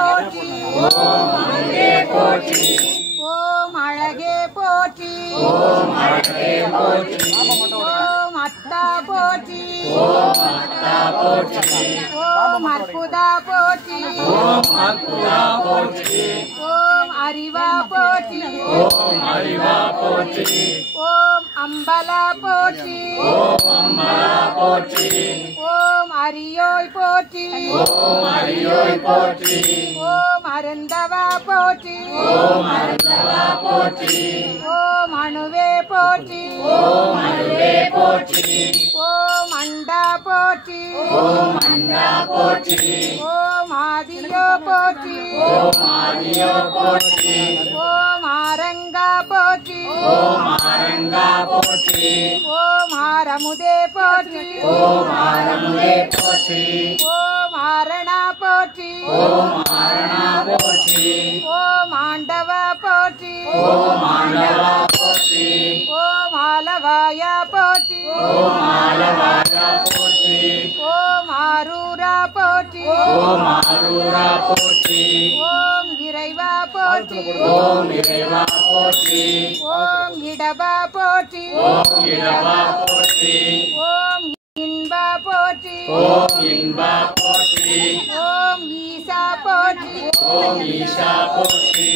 போற்றி ஓம் அழகே போற்றி ஓம் அழகே போற்றி ஓம் அழகே போற்றி ஓம் அத்தா போற்றி ஓம் அத்தா போற்றி ஓம் அற்புதா போற்றி ஓம் அற்புதா போற்றி ஓம் அறிவா போற்றி ஓம் அறிவா போற்றி ஓம் அம்பலா போற்றி ஓம் அம்பலா போற்றி ஓம் அரியோய் போற்றி ஓம் அரியோய் போற்றி ஓம் அருந்தவா போற்றி ஓம் அருந்தவா போற்றி ஓம் அணுவே போற்றி ஓம் அணுவே போற்றி ஓம் அண்டா போற்றி ஓம் அண்டா போற்றி ஓம் ஆதியோ போற்றி ஓம் ஆதியோ போற்றி ஓம் ஆரங்கா போற்றி ஓம் ஆரங்கா போற்றி ஓம் ஆரமுதே போற்றி ஓம் ஆரமுதே போற்றி ஓம் ஆரணா போற்றி ஓம் ஆரணா போற்றி ஓம் ஆண்டவா போற்றி ஓம் ஆண்டவா போற்றி ஓம் ஆலவாயா போற்றி ஓம் ஆலவாயா போற்றி ஓம் ஆரூரா போற்றி ஓம் ஆரூரா போற்றி ஓம் இறைவா போற்றி ஓம் இறைவா போற்றி ஓம் இடபா போற்றி ஓம் இடபா போற்றி ஓம் இன்பா போற்றி ஓம் இன்பா போற்றி ஓம் ஈசா போற்றி ஓம் ஈசா போற்றி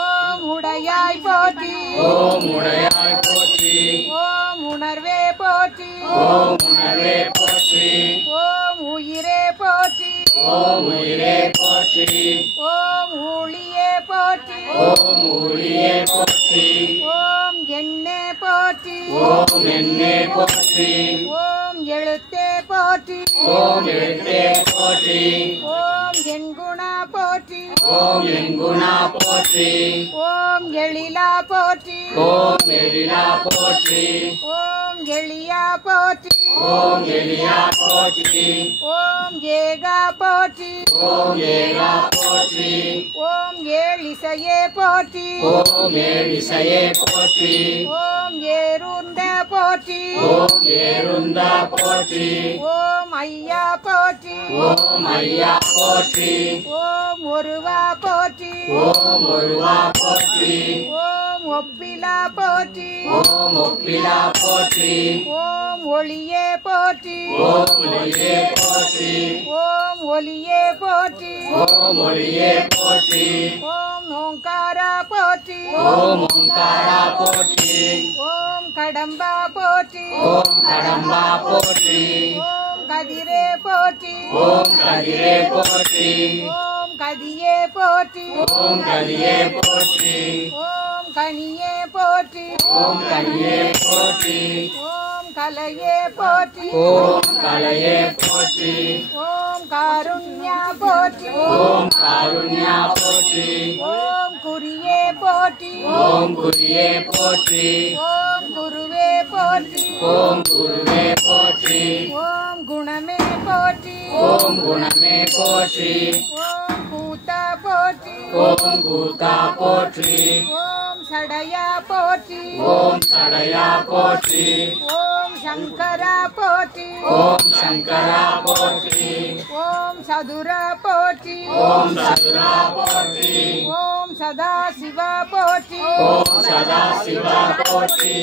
ஓம் உடையாய் போற்றி ஓம் உடையாய் போற்றி ஓம் உணர்வே போற்றி ஓம் உணர்வே போற்றி ஓம் உயிரே போற்றி ஓம் உயிரே போற்றி ஓம் ஊழியே போற்றி ஓம் ஊழியே போற்றி ஓம் எண்ணே போற்றி ஓம் எண்ணே போற்றி ஓம் எழுத்தே போற்றி ஓம் எழுத்தே போற்றி ஓம் எண்குணா போற்றி ஓம் எண்குணா போற்றி ஓம் எழிலா போற்றி ஓம் எழிலா போற்றி ஓம் எளியா போற்றி ஓம் எளியா போற்றி ஓம் ஏகா போற்றி ஓம் ஏகா போற்றி ஓம் ஏழிசையே போற்றி ஓம் ஏழிசையே போற்றி ஓம் ஏருந்த போற்றி ஓம் ஏருந்த போற்றி ஓம் ஐயா போற்றி ஓம் ஐயா போற்றி ஓம் ஒருவா போற்றி ஓம் ஒருவா போற்றி ஓம் ஒப்பிலா போற்றி ஓம் ஒப்பிலா போற்றி ஓம் ஒளியே போற்றி ஓம் ஒளியே போற்றி ஓம் ஒளியே போற்றி ஓம் ஒளியே போற்றி ஓம் ஓங்காரா போற்றி ஓம் ஓங்காரா போற்றி ஓம் கடம்பா போற்றி ஓம் கடம்பா போற்றி ஓம் கதிரே போற்றி ஓம் கதிரே போற்றி ஓம் கதியே போற்றி ஓம் கதியே போற்றி ஓம் கனியே போற்றி ஓம் கனியே போற்றி ஓம் கலையே போற்றி ஓம் கலையே போற்றி ஓம் காருண்யா போற்றி ஓம் காருண்யா போற்றி ஓம் குறியே போற்றி ஓம் குறியே போற்றி ஓம் குருவே போற்றி ஓம் குருவே போற்றி ஓம் குணமே போற்றி ஓம் குணமே போற்றி ஓம் கூத்தா போற்றி ஓம் கூத்தா போற்றி ஓம் சடையா போற்றி ஓம் சடையா போற்றி ஓம் சங்கரா போற்றி ஓம் சங்கரா போற்றி ஓம் சதுரா போற்றி ஓம் சதுரா போற்றி ஓம் சதா சிவா போற்றி ஓம் சதா சிவா போற்றி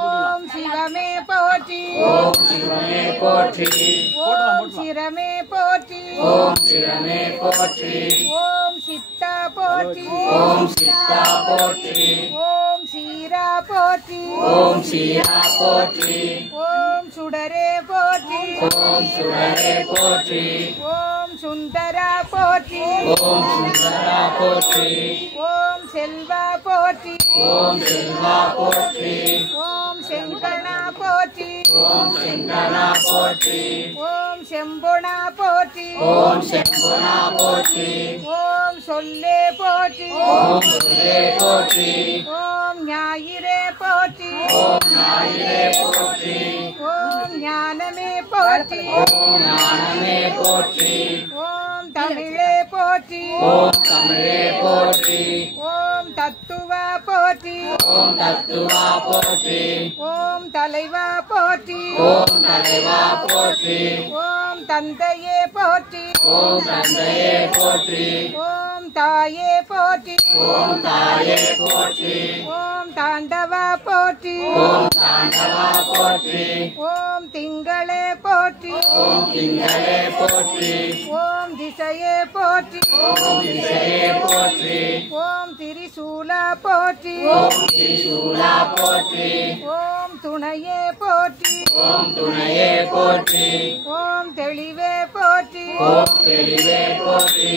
ஓம் சிவமே போற்றி ஓம் சிவமே போற்றி ஓம் சிரமே போற்றி ஓம் சிரமே போற்றி ஓம் சித்தா போற்றி ஓம் சித்தா போற்றி ஓம் சீரா போற்றி ஓம் சீரா போற்றி ஓம் சுடரே போற்றி ஓம் சுடரே போற்றி ஓம் சுந்தரா போற்றி ஓம் சுந்தரா போற்றி ஓம் செல்வா போற்றி ஓம் செல்வா போற்றி ஓம் செங்கணா போற்றி ஓம் செங்கணா போற்றி ஓம் செம்பொனா போற்றி ஓம் செம்பொனா போற்றி ஓம் சொல்லே போற்றி ஓம் சொல்லே போற்றி ஓம் ஞாயிறே போற்றி ஓம் ஞாயிறே போற்றி ஓம் ஞானமே போற்றி ஓம் ஞானமே போற்றி ஓம் தமிழே போற்றி ஓம் தமிழே போற்றி ஓம் தத்துவா போற்றி ஓம் தத்துவா போற்றி ஓம் தலைவா போற்றி ஓம் தலைவா போற்றி ஓம் தந்தையே போற்றி ஓம் தந்தையே போற்றி ஓம் தாயே போற்றி ஓம் தாயே போற்றி ஓம் தாண்டவா போற்றி ஓம் தாண்டவா போற்றி ஓம் திங்களே போற்றி ஓம் திங்களே போற்றி ஓம் திசையே போற்றி ஓம் திசையே போற்றி ஓம் திரிசூலா போற்றி ஓம் திரிசூலா போற்றி ஓம் துணையே போற்றி ஓம் துணையே போற்றி ஓம் தெளிவே போற்றி ஓம் தெளிவே போற்றி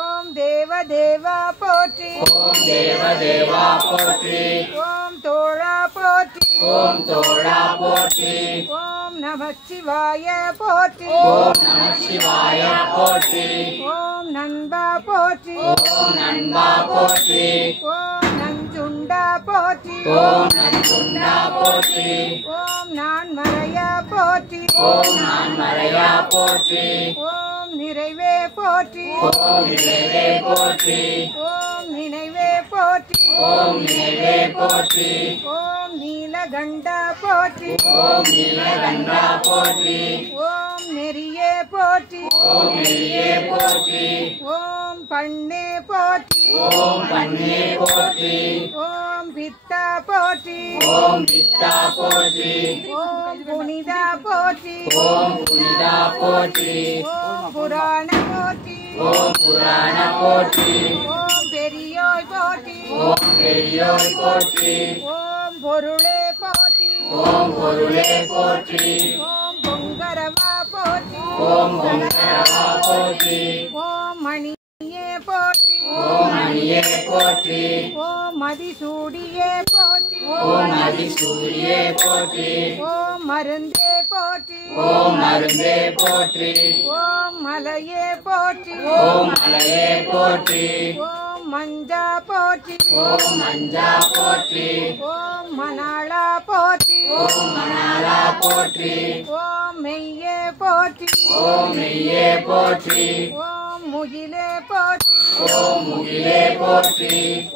ஓம் தேவதேவா போற்றி ஓம் தேவதேவா போற்றி ஓம் தோழா போற்றி ஓம் தோழா போற்றி ஓம் நமச்சிவாய போற்றி ஓம் நமசிவாய போற்றி ஓம் நண்பா போற்றி ஓம் நண்பா போற்றி ஓம் நஞ்சுண்டா போற்றி ஓம் நன்குண்டா போற்றி ஓம் நான்மறையா போற்றி ஓம் நான்மறையா போற்றி ஓம் நிறைவே போற்றி ஓம் நிறைவே போற்றி ஓம் நினைவே போற்றி ஓம் நினைவே போற்றி ஓம் நீலகண்டா போற்றி ஓம் நீலகண்டா போற்றி ஓம் நெறியே போற்றி ஓம் நெறியே போற்றி ஓம் பண்ணே போற்றி ஓம் பண்ணே போற்றி ஓம் பித்தா போற்றி ஓம் பித்தா போற்றி ஓம் புனிதா போற்றி ஓம் புனிதா போற்றி ஓம் புராண போற்றி ஓம் புராண போற்றி ஓம் பெரியோய் போற்றி ஓம் பெரியோய் போற்றி ஓம் பொருளே போற்றி ஓம் பொருளே போற்றி ஓம் பொங்கரவா போற்றி ஓம் பொங்கரவா போற்றி ஓம் மணியே போற்றி ஓம் மணியே போற்றி ஓம் மதிசூடியே போற்றி ஓம் அதிசூரியே போற்றி ஓம் மருந்தே போற்றி ஓம் மருந்தே போற்றி ஓம் மலையே போற்றி ஓம் மலையே போற்றி ஓம் மஞ்சா போற்றி ஓம் மஞ்சா போற்றி ஓம் மணாளா போற்றி ஓம் மணாலா போற்றி ஓம் மெய்யே போற்றி ஓம் மெய்யே போற்றி ஓம் முகிலே போற்றி ஓம் முகிலே போற்றி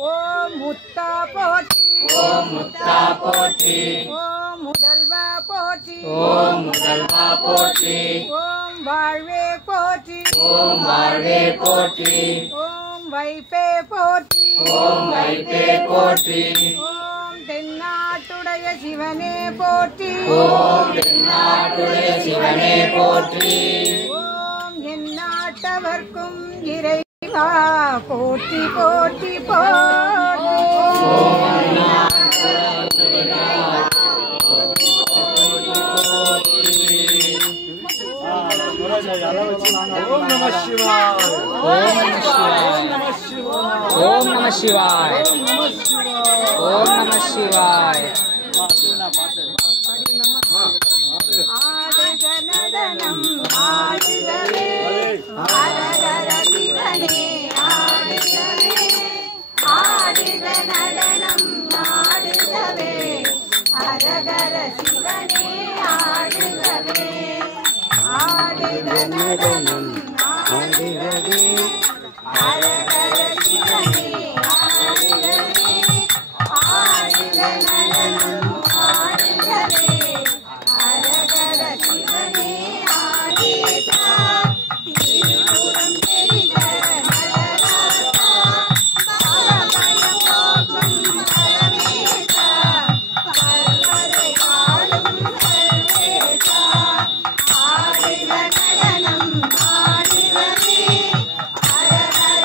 ஓம் முத்தா போற்றி ஓம் முத்தா போற்றி ஓம் முதல்வா போற்றி ஓம் முதல்வா போற்றி ஓம் வாழ்வே போற்றி ஓம் வாழ்வே போற்றி ஓம் வைப்பே போற்றி ஓம் வைப்பே போற்றி ஓம் தென்னாட்டுடைய சிவனே போற்றி ஓம் தென்னாட்டுடைய சிவனே போற்றி ஓம் எந்நாட்டவர்க்கும் இறைவா போற்றி போற்றி போற்றி ஓம் நம சிவாய ஓம் நம சிவாய ஓம் நம சிவாய ஆடுக நடனம் ஆடுகவே ஹரஹர சிவனே ஆடுகவே ஆடுக நடனம் ஆடுகவே ஹரஹர சிவனே ஆடுகவே ஆடுக நடனம் ஆடுகவே ஹரஹர சிவனே ஆடுகவே ஆடுக நடனம் ஆடுகவே ஹரஹர சிவனே ஆடேசா திருப்புறம் தெரிந்த நடராசா பாவபயம் போக்கும் பரமேசா பல்வரை ஆளும் சர்வேசா ஆடுக நடனம் ஆடுகவே ஹரஹர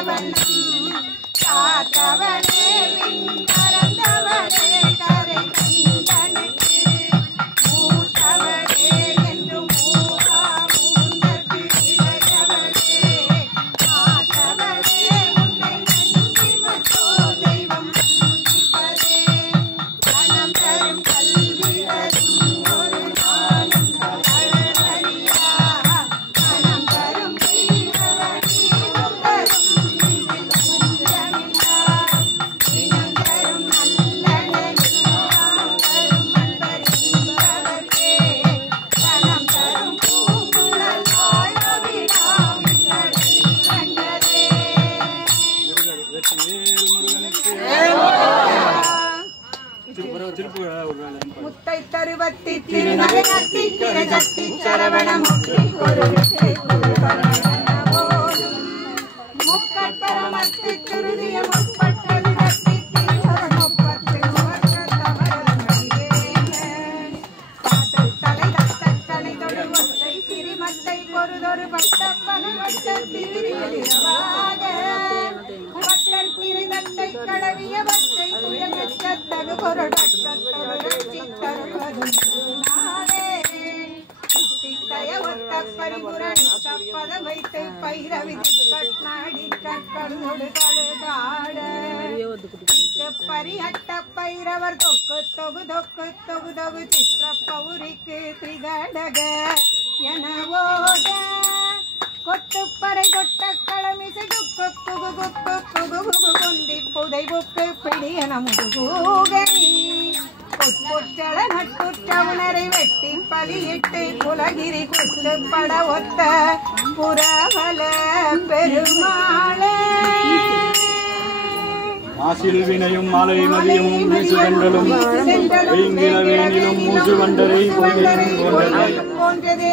வண்ணம் காத்தவனே விண் பறந்தவனே கரை கண்டனுக்கு மூத்தவனே என்றும் மூவா மூந்தற்கு இளையவனே மாத்தவனே உன்னை நன்றி மற்றோ தெய்வம் வந்திப்பதே மனம் தரும் கல்வி தரும் ஒரு நாளும் தளரறியா மனம் தரும் தீர்வழி தரும் இதில் பஞ்சமில்லா இனம் தரும் நல்லெல்லாம் தரும் அன்பறிந்தவர்க்கே மனம் தரும் பூங்குழல் வாழவிடாமி கடை கண்டதே முத்தை தருவத்தி திருநகரத்தி திரஜத்தி சரவணமுற்றி ஒரு முக்கட்டரமத்தி திருதிய முற்பட்டது கட்டி திருவரமொப்பத்து தலை தத்தக்கனை தொடு ஒற்றை சிறிமத்தை பொருதொரு பட்டப்பனை வட்ட திருவிழிவாக பட்டல் திரைதத்தை கடவிய வச்சை புயங்கத்தகு பொருள் சித்தருவதும் நாளே சித்தைய ஒத்த பரிபுரணி தப்பத வைத்து பைரவிதி கட்நாடி கட்களோடு கழுதாட பரிஹட்ட பைரவர் தொக்கு தொகு தொக்கு தொகு தொகு சித்திர பௌரிக்கு திரிகடக எனவோட கொட்டுப்பறை கொட்ட களமிசை குக்கு குகு குக்கு குகு குகு கொந்தி புதை புக்கு பிடியன முதுகூகை பொற்றள நட்புற்ற உணரை வெட்டி பலியிட்டு புலகிரி குத்துப்பட ஒத்த புறவல பெருமாளே மாசில் வினையும் மாலை மதியமும் வீசு கண்டலும் வெயிங்கில வேனிலும் மூசு வண்டரை போன்றதே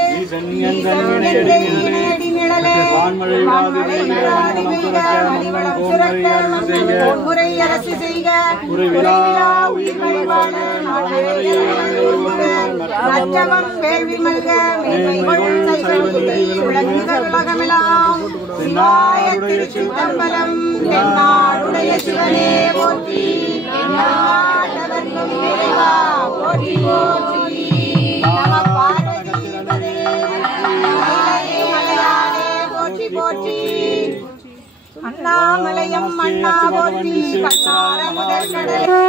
வான்மழை முறை அரசு செய்க மற்றவம் வேள்வி மல்க உலகமெல்லாம் சிவாயத்திரு சிதம்பரம் தென்னாடுடைய சிவனே போற்றி நாட்டவர்க்கும் இறைவா போற்றி போற்றி நம பார்வதிபதே மலையாளே போற்றி போற்றி அண்ணாமலையம் அண்ணா போற்றி கண்ணார முதல் கடலே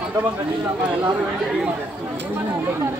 மண்டபம் கட்டிடலாமா எல்லாரும் வேண்டிக்கணும்